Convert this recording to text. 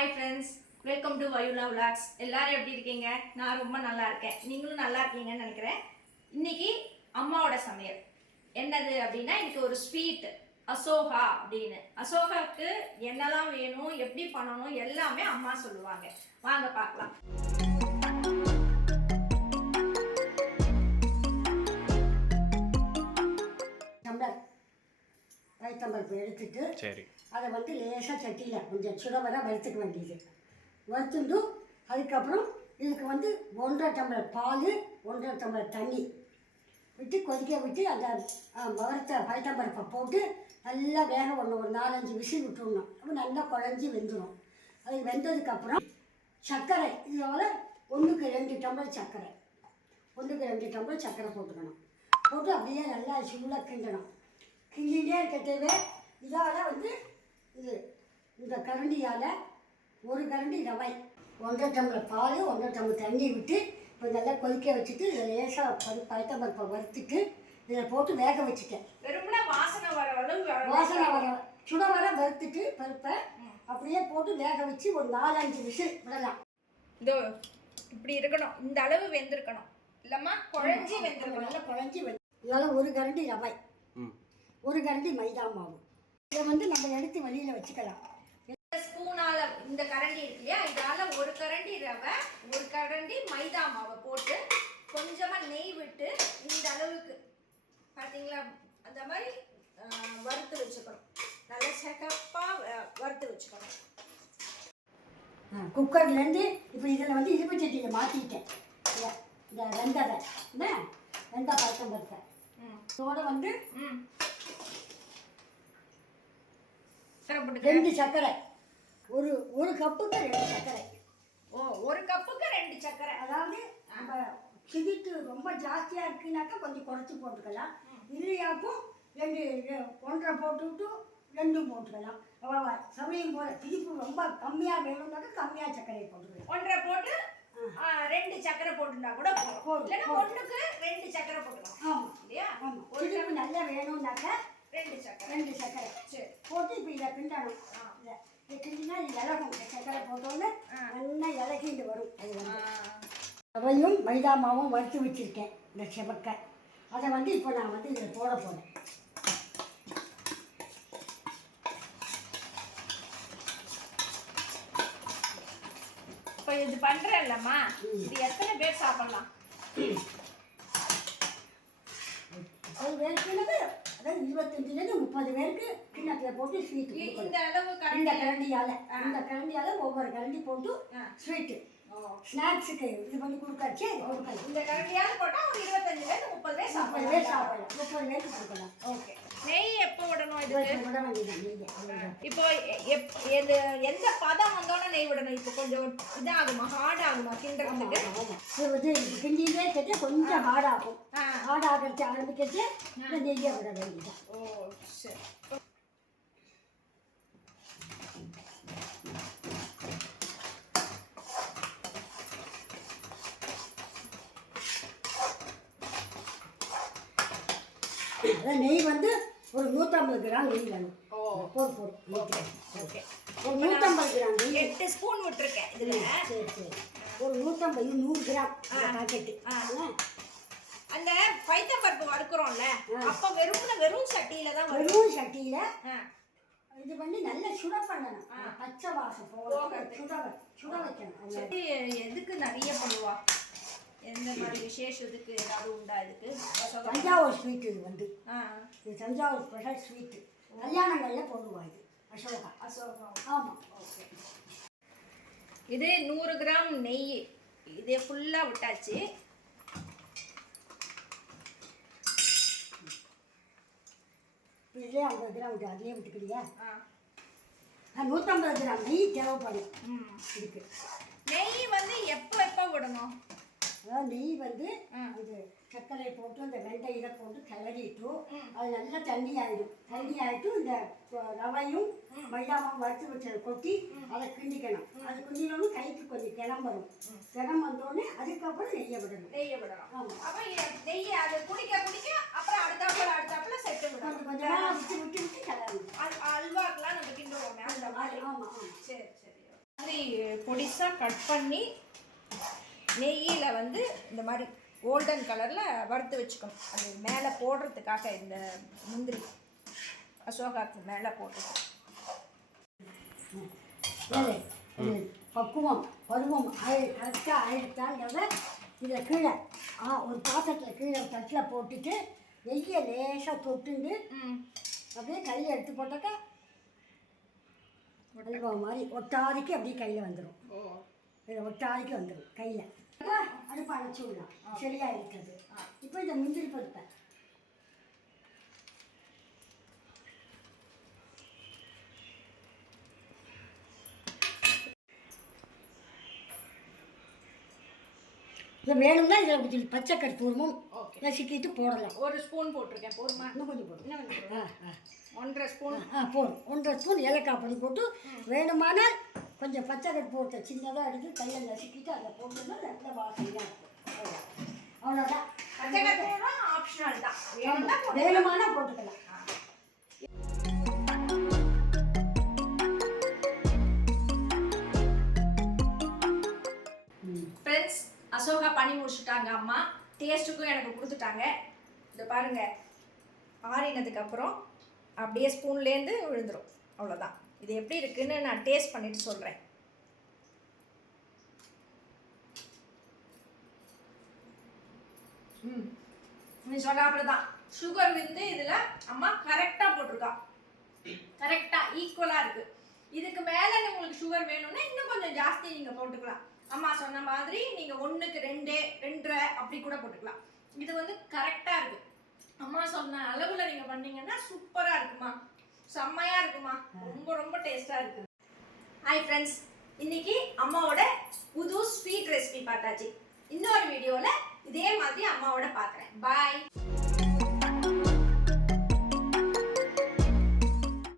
Hi friends, welcome to வயுலா vlogs. எல்லாரும் எப்படி இருக்கீங்க? நான் ரொம்ப நல்லா இருக்கேன். நீங்களும் நல்லா இருக்கீங்கன்னு நினைக்கிறேன். இன்னைக்கு அம்மாவோட சமையல் என்னது அப்படின்னா, இன்னைக்கு ஒரு ஸ்வீட் அசோகா அப்படின்னு. அசோகாவுக்கு என்னெல்லாம் வேணும், எப்படி பண்ணணும் எல்லாமே அம்மா சொல்லுவாங்க. வாங்க பார்க்கலாம். பைத்தம்பருப்பு எடுத்துட்டு அதை வந்து லேசாக சட்டியில் கொஞ்சம் சுடவரை வறுத்துக்க வேண்டியது. வறுத்துட்டு அதுக்கப்புறம் இதுக்கு வந்து 1.5 டம்ளர் பால், 1.5 டம்ளர் தண்ணி விட்டு கொதிக்க விட்டு அந்த வறுத்த பைத்தம்பருப்பை போட்டு நல்லா வேக விடணும். ஒரு 4-5 விசில் விட்டுடணும். அப்போ நல்லா குழஞ்சி வெந்துடும். அது வெந்ததுக்கப்புறம் சர்க்கரை இதோட 1க்கு 2 டம்ளர் சர்க்கரை, 1க்கு 2 டம்ளர் சர்க்கரை போட்டுக்கணும். போட்டு அப்படியே நல்லா சூடாக கிண்டணும். கிண்டிகிட்டே இருக்க தேவை. இதால் வந்து இது இந்த கரண்டியால் 1 கரண்டி ரவை, 1.5 டம்ளர் பால், 1.5 டம்ளர் தண்ணி விட்டு இப்போ நல்லா கொதிக்க வச்சுட்டு இதில் லேசாக பைத்தம்பருப்பை வறுத்துட்டு இதில் போட்டு வேக வச்சுட்டேன். வாசனை வர சுட வர வறுத்துட்டு பருப்பை அப்படியே போட்டு வேக வச்சு ஒரு 4-5 விசில் விடலாம். இதோ இப்படி இருக்கணும், இந்த அளவு வெந்திருக்கணும். இல்லைம்மா, குழஞ்சி வெந்திருக்கணும். நல்லா குழஞ்சி இதால் 1 கரண்டி ரவை, 1 கரண்டி மைதா மாவு. இதை வந்து நம்ம எடுத்து வெளியில் வச்சுக்கலாம். ஸ்பூனால இந்த கரண்டி இருக்கு இல்லையா, இதால 1 கரண்டி ரவை, 1 கரண்டி மைதா மாவை போட்டு கொஞ்சமாக நெய் விட்டு இந்த அளவுக்கு பார்த்தீங்களா அந்த மாதிரி வறுத்து வச்சுக்கணும். நல்லா செகப்பாக வறுத்து வச்சுக்கணும். குக்கர்லேருந்து இப்போ இதில் வந்து இருப்பு சட்டியில் மாற்றிட்டேன். இந்த வெந்ததை வெந்த பழக்கம் இருக்கேன். இதோட வந்து 2 சர்க்கரை, ஒரு கப்புக்கு 2 சர்க்கரை. 1 கப்புக்கு 2 சர்க்கரை. அதாவது நம்ம ஸ்வீட்டு ரொம்ப ஜாஸ்தியாக இருக்குனாக்கா கொஞ்சம் குறைச்சி போட்டுக்கலாம். இல்லையாக்கும் 1.5 போட்டுவிட்டு 2 போட்டுக்கலாம். சமயம் போல திரிப்பு ரொம்ப கம்மியாக வேணும்னாக்கா கம்மியாக சர்க்கரை போட்டுக்கலாம். 1.5 போட்டு 2 சர்க்கரை போட்டுனா கூட போதும். இல்லைன்னா 1க்கு 2 சர்க்கரை போட்டுக்கலாம். ஆமாம் இல்லையா? ஆமாம். திரிப்பு நல்லா வேணும்னாக்கா 2 சர்க்கரை சரி போட்டு இப்போ இதை கிண்டணும். இதை கிண்டினா இது இலகும். சர்க்கரை போட்டோன்னு நல்லா இலகிட்டு வரும். அது வந்து ரவையும் மைதா மாவும் வறுத்து வச்சுருக்கேன் இந்த செவக்க. அதை வந்து இப்போ நான் வந்து இதில் போட போகிறேன். இப்போ இது பண்ணுறேன் இல்லைம்மா, இது எத்தனை பேர் சாப்பிட்லாம்? 30 பேருக்கு, அதாவது 25 30 பேருக்கு கிண்ணத்தில் போட்டு ஸ்வீட்டு. இந்த அளவு இந்த கரண்டியால் ஒவ்வொரு கரண்டி போட்டு ஸ்வீட்டு ஸ்நாக்ஸுக்கு இது பண்ணி கொடுக்காச்சு. இந்த கரண்டியால் போட்டால் ஒரு 25 பேர் 30 பேர் சாப்பிடலாம். 30 பேருக்கு கொடுக்கலாம். ஓகே. நெய் எப்போ விடணும்? இதுக்கு விட வேண்டியது. இப்போ எந்த பதம் வந்தோன்னே நெய் விடணும்? இப்போ கொஞ்சம் இதாகுமா, ஹார்ட் ஆகுமா கிண்டுறதுக்கு? இது வந்து கிண்டிகிட்டே கேட்டு கொஞ்சம் ஹார்ட் ஆகும். ஹார்ட் ஆகிறது ஆரம்பிக்கிறது நெய்யை விட வேண்டியது. ஓ சரி. அதான் நெய் வந்து ஒரு 150 கிராம் நெய் வேணும். போடு. ஓகே. ஒரு 150 கிராம் நெய். 8 ஸ்பூன் விட்டுருக்கேன் இதில். சரி. ஒரு 100 கிராம் பாக்கெட்டு. அந்த பைத்தம்பருப்பு வறுக்கிறோம்ல, அப்போ வெறும் சட்டியில தான் வெறும் சட்டியில் இது பண்ணி நல்லா சுட பண்ணணும். பச்சை வாசம் போக சுட வைக்கணும். எதுக்கு நிறைய பண்ணுவா? எந்த மாதிரி விசேஷத்துக்கு ஏதாவது உண்டா? இதுக்கு தஞ்சாவூர் ஸ்வீட். இது வந்து இது தஞ்சாவூர் ஸ்பெஷல் ஸ்வீட்டு. கல்யாணங்களில் போடுவா இது அசோகா. ஆமாம். ஓகே. இது 100 கிராம் நெய். இதே ஃபுல்லாக விட்டாச்சு. இதுலேயே 50 கிராம் விட்டு அதிலே விட்டுக்கிறியா? 150 கிராம் நெய் தேவைப்படும் இதுக்கு. நெய் வந்து எப்போ விடணும்? அதாவது நெய் வந்து அது சர்க்கரை போட்டு அந்த வெண்டை இதை போட்டு கிளறிட்டு அது நல்லா தண்ணி ஆகிடும். இந்த ரவையும் மைதாவும் வறுத்து வச்சதை கொட்டி அதை கிண்டிக்கணும். அது கிண்டினோன்னு கைக்கு கொஞ்சம் கிளம் வந்தோடனே அதுக்கப்புறம் நெய்யை விடணும். ஆமாம். அப்போ நெய் அது குடிக்க அப்புறம் அடுத்தாப்புல செட்டு விடணும். கொஞ்சமாக விட்டு கிளறணும். அல்வாக்கெலாம் நம்ம கிண்டுவோமே அந்த மாதிரி. ஆமாம். சரி. முந்திரி பொடிசாக கட் பண்ணி நெய்யில் வந்து இந்த மாதிரி கோல்டன் கலரில் வறுத்து வச்சுக்கணும். அது மேலே போடுறதுக்காக இந்த முந்திரி அசோகாவுக்கு மேலே போடுறது. பக்குவம் பருவம் கரெக்டாக ஆயிடுச்சாங்கிறத இதில் கீழே ஒரு பாத்திரத்தில் கீழே தட்டில் போட்டுட்டு நெய்யை லேசாக தொட்டுண்டு அப்படியே கையில் எடுத்து போட்டாக்கா அல்வா மாதிரி ஒட்டாதிக்கு அப்படியே கையில் வந்துடும். இதில் ஒட்டாதிக்கு வந்துடும் கையில். அடுப்பை அணைச்சி விடலாம், சரியாக இருக்கிறது. இப்போ இந்த முந்திரி பருப்பை இல்லை வேணும்னா இதில் கொஞ்சம் பச்சை கற்பூரமும் நசுக்கிட்டு போடலாம். ஒரு ஸ்பூன் போட்டிருக்கேன், போதுமா? இன்னும் கொஞ்சம் போடும். 1.5 ஸ்பூன் போடும். 1.5 ஸ்பூன் ஏலக்காய் பொடி போட்டு வேணுமானால் கொஞ்சம் பச்சை கற்பூரத்தை சின்னதாக எடுத்து கையில் நசுக்கிட்டு அதை போட்டுன்னா நல்ல வாசனையாக இருக்கும். அவ்வளோதான். பச்சை கற்பூரம் ஆப்ஷனல் தான், வேணுமானா போட்டுக்கலாம். ஃப்ரெண்ட்ஸ், அசோகா பண்ணி முடிச்சுட்டாங்க அம்மா. டேஸ்ட்டுக்கும் எனக்கு கொடுத்துட்டாங்க. இதை பாருங்கள், ஆறினதுக்கப்புறம் அப்படியே ஸ்பூன்லேருந்து விழுந்துடும். அவ்வளோதான். இது எப்படி இருக்குன்னு நான் டேஸ்ட் பண்ணிட்டு சொல்கிறேன். நீ சொல்லாப்புல தான் சுகர் வந்து இதில் அம்மா கரெக்டாக போட்டிருக்கா. கரெக்டாக ஈக்குவலாக இருக்குது. இதுக்கு மேலே உங்களுக்கு சுகர் வேணும்னா இன்னும் கொஞ்சம் ஜாஸ்தி நீங்கள் போட்டுக்கலாம். அம்மா சொன்ன மாதிரி நீங்கள் 1க்கு 2, 2.5 அப்படி கூட போட்டுக்கலாம். இது வந்து கரெக்டாக இருக்குது. அம்மா சொன்ன அளவில் நீங்கள் பண்ணீங்கன்னா சூப்பராக இருக்குமா, செம்மையாக இருக்குமா, ரொம்ப ரொம்ப டேஸ்ட்டாக இருக்குது. ஹாய் ஃப்ரெண்ட்ஸ், இன்னைக்கு அம்மாவோட புது ஸ்வீட் ரெசிபி பார்த்தாச்சு. இன்னொரு வீடியோவில் இதே மாதிரி அம்மாவோட பார்க்குறேன். பாய்.